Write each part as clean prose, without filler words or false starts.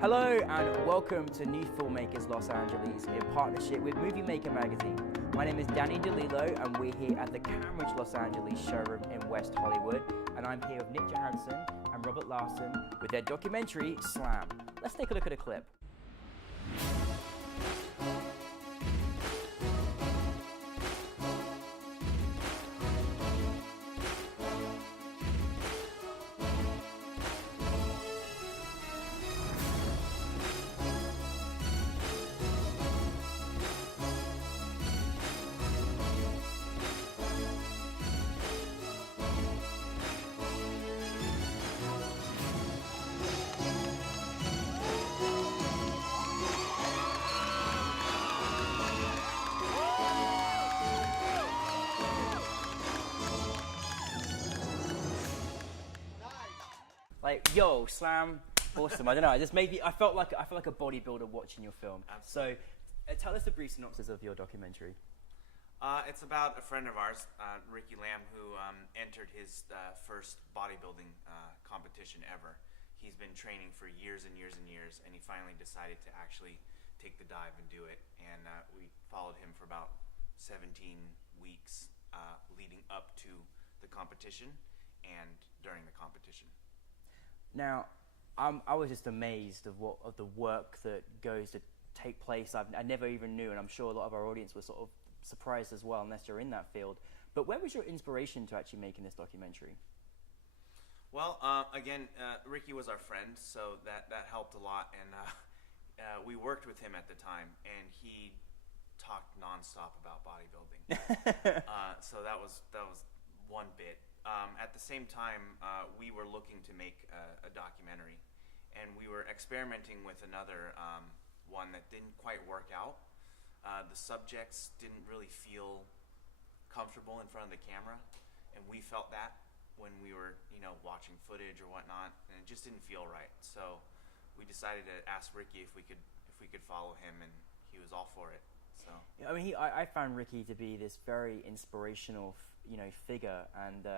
Hello and welcome to NewFilmmakers Los Angeles in partnership with Movie Maker magazine. My name is Danny De Lillo and we're here at the Cambridge Los Angeles showroom in West Hollywood, and I'm here with Nick Johansson and Robert Larson with their documentary Slam. Let's take a look at a clip. Like, yo, Slam, awesome. I don't know. It just made me. I felt like a bodybuilder watching your film. Absolutely. So, tell us a brief synopsis of your documentary. It's about a friend of ours, Ricky Lamb, who entered his first bodybuilding competition ever. He's been training for years and years and years, and he finally decided to actually take the dive and do it. And we followed him for about 17 weeks leading up to the competition and during the competition. Now, I was just amazed of the work that goes to take place. I never even knew, and I'm sure a lot of our audience was sort of surprised as well, unless you're in that field. But where was your inspiration to actually making this documentary? Well, again, Ricky was our friend, so that helped a lot, and we worked with him at the time, and he talked nonstop about bodybuilding. So that was one bit. At the same time, we were looking to make a documentary, and we were experimenting with another one that didn't quite work out. The subjects didn't really feel comfortable in front of the camera, and we felt that when we were, watching footage or whatnot, and it just didn't feel right. So we decided to ask Ricky if we could follow him, and he was all for it. So I mean, I found Ricky to be this very inspirational, figure, and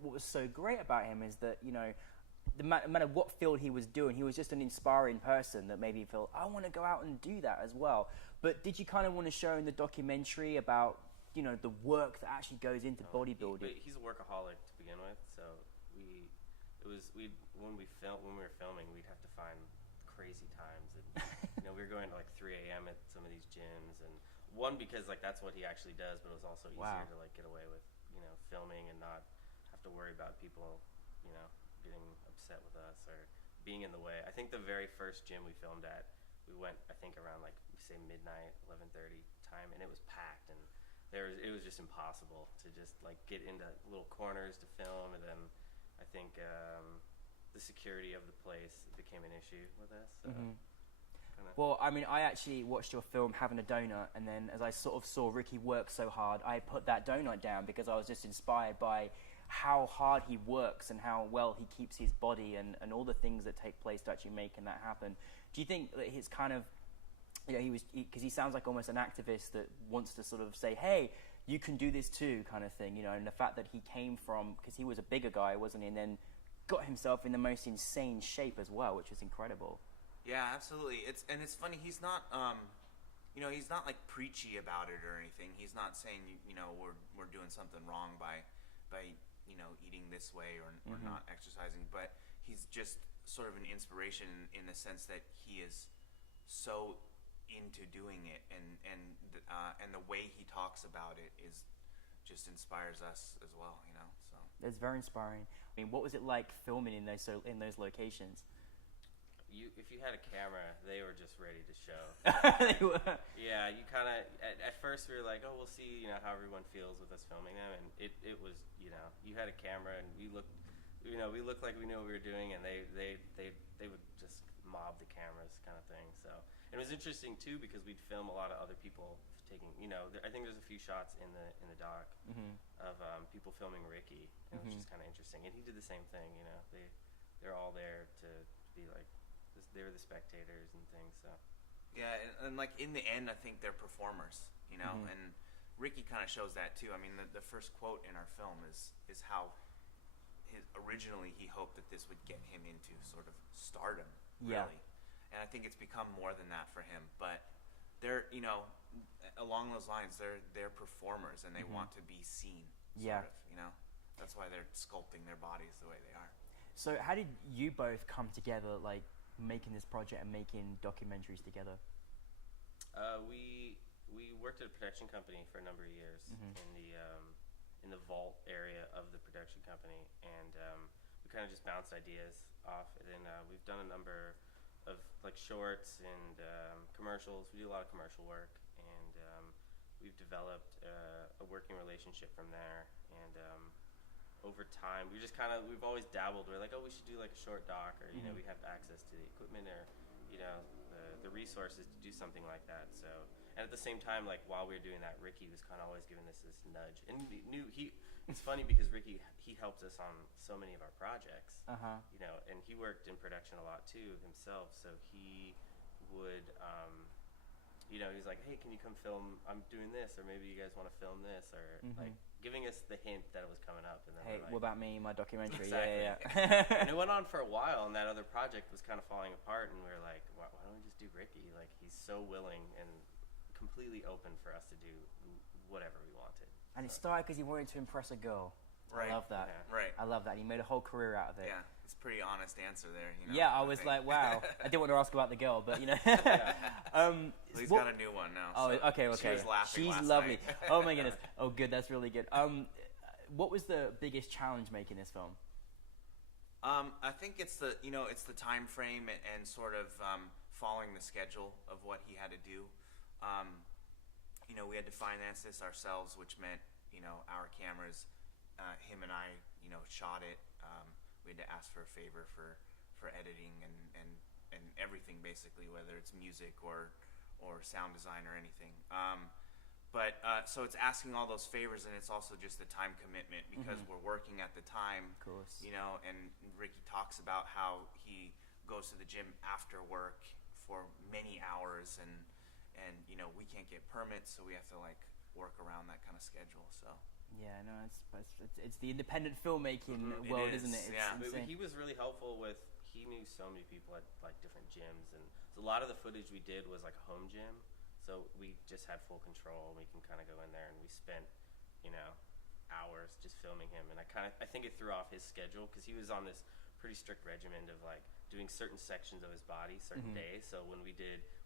what was so great about him is that, no matter what field he was doing, he was just an inspiring person that made me feel, I want to go out and do that as well. But did you kind of want to show in the documentary about, the work that actually goes into bodybuilding? He's a workaholic to begin with, so when we were filming, we'd have to find crazy times, and we were going to like 3 a.m. at some of these gyms, and one because that's what he actually does, but it was also easier to get away with filming and not have to worry about people getting upset with us or being in the way. I think the very first gym we filmed at, we went around say midnight, 11:30 time, and it was packed, and it was just impossible to just get into little corners to film, and then I think the security of the place became an issue with us. So Well, I mean, I actually watched your film having a donut, and then as I sort of saw Ricky work so hard, I put that donut down because I was just inspired by how hard he works and how well he keeps his body and all the things that take place to actually making that happen. Do you think that his kind of, because he sounds like almost an activist that wants to sort of say, hey, you can do this too, kind of thing, and the fact that he came from, because he was a bigger guy, wasn't he, and then got himself in the most insane shape as well, which is incredible. Yeah, absolutely. It's funny. He's not, he's not preachy about it or anything. He's not saying, we're doing something wrong by eating this way or not exercising. But he's just sort of an inspiration in the sense that he is so into doing it, and the way he talks about it is just inspires us as well. So it's very inspiring. I mean, what was it like filming in those locations? If you had a camera, they were just ready to show. They were. Yeah, you kind of at first we were like, oh, we'll see, how everyone feels with us filming them, and it was, you had a camera, and we looked like we knew what we were doing, and they would just mob the cameras, kind of thing. So it was interesting too because we'd film a lot of other people taking, I think there's a few shots in the doc of people filming Ricky, which is kind of interesting, and he did the same thing. They're all there to be like. They were the spectators and things, so. Yeah, and in the end, I think they're performers, and Ricky kind of shows that too. I mean, the first quote in our film is how originally he hoped that this would get him into sort of stardom, really. and I think it's become more than that for him. But they're, you know, along those lines, they're performers, and they want to be seen. Sort of, you know, that's why they're sculpting their bodies the way they are. So how did you both come together, like making this project and making documentaries together? We worked at a production company for a number of years in the vault area of the production company, and we kind of just bounced ideas off. And then we've done a number of like shorts and commercials. We do a lot of commercial work, and we've developed a working relationship from there. And over time, we've always dabbled. We're like, oh, we should do like a short doc, or you know, we have access to the equipment or you know the resources to do something like that. So, and at the same time, like while we were doing that, Ricky was kind of always giving us this nudge. And it's funny because Ricky, he helped us on so many of our projects. You know, and he worked in production a lot too himself. So he would, you know, he's like, hey, can you come film? I'm doing this, or maybe you guys want to film this, or like giving us the hint that it was coming up. And then hey, like, what about me, my documentary? Exactly. Yeah. And it went on for a while, and that other project was kind of falling apart, and we were like, why don't we just do Ricky? Like, he's so willing and completely open for us to do whatever we wanted. And it started because he wanted to impress a girl. Right. I love that. Yeah. Right. I love that. He made a whole career out of it. Yeah, it's a pretty honest answer there. You know, Yeah, I was like, wow. I didn't want to ask about the girl, but you know. He's got a new one now. Oh, so okay. She was laughing She's last lovely. night. Oh my goodness. Oh, good. That's really good. What was the biggest challenge making this film? I think it's the time frame and sort of following the schedule of what he had to do. You know, we had to finance this ourselves, which meant, you know, our cameras, him and I, you know, shot it. We had to ask for a favor for editing and everything, basically, whether it's music or sound design or anything. So it's asking all those favors, and it's also just the time commitment because we're working at the time. Of course. You know, and Ricky talks about how he goes to the gym after work for many hours, and you know, we can't get permits, so we have to like work around that kind of schedule. So yeah, no, it's the independent filmmaking world, isn't it? It's insane. He was really helpful with. He knew so many people at like different gyms, and so a lot of the footage we did was like a home gym. So we just had full control. We can kind of go in there, and we spent, you know, hours just filming him. And I think it threw off his schedule because he was on this pretty strict regimen of like doing certain sections of his body certain days. So when we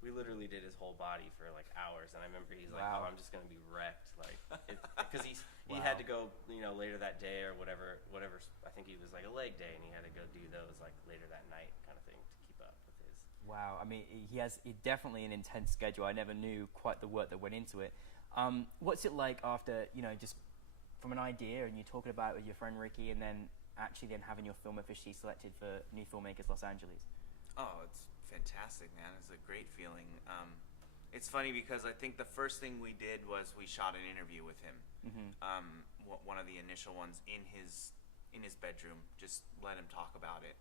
literally did his whole body for like hours. And I remember he's like, oh, I'm just gonna be wrecked, like because he had to go, you know, later that day or whatever. I think he was like a leg day, and he had to go do those like later that night kind of thing to keep up with his. Wow, I mean, he definitely an intense schedule. I never knew quite the work that went into it. What's it like after, you know, just from an idea and you're talking about it with your friend Ricky, and then actually having your film officially selected for NewFilmmakers Los Angeles? Oh, it's fantastic, man. It's a great feeling. It's funny because I think the first thing we did was we shot an interview with him. One of the initial ones in his bedroom, just let him talk about it.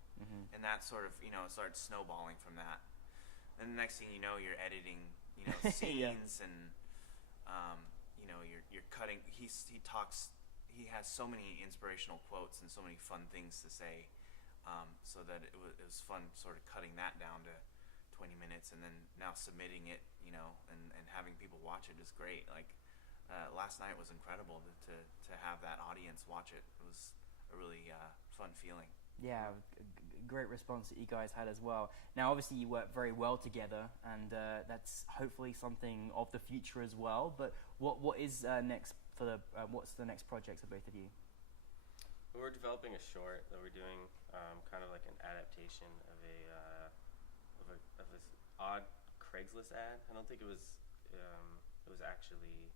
And that sort of, you know, started snowballing from that. And the next thing you know, you're editing, you know, scenes and, you know, you're cutting. He has so many inspirational quotes and so many fun things to say, so that it was fun sort of cutting that down to 20 minutes and then now submitting it, you know, and having people watch it is great. Like, last night was incredible to have that audience watch it. It was a really fun feeling. Yeah, great response that you guys had as well. Now, obviously, you work very well together, and that's hopefully something of the future as well. But what is next for what's the next project for both of you? We're developing a short that we're doing, kind of like an adaptation of this odd Craigslist ad. I don't think it was actually.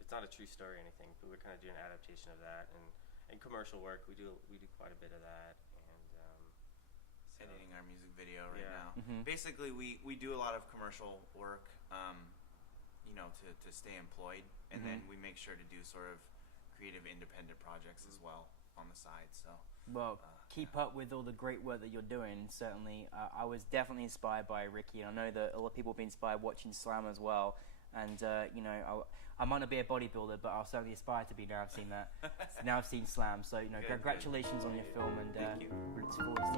It's not a true story or anything, but we're kind of doing an adaptation of that, and commercial work. We do quite a bit of that, and so editing our music video right now. Basically, we do a lot of commercial work, you know, to stay employed, and then we make sure to do sort of creative independent projects as well on the side. So keep up with all the great work that you're doing. Certainly, I was definitely inspired by Ricky, and I know that a lot of people have been inspired watching Slam as well. And you know, I might not be a bodybuilder, but I'll certainly aspire to be now I've seen that. Now I've seen Slam. So you know, congratulations on your film, and thank you. Look forward to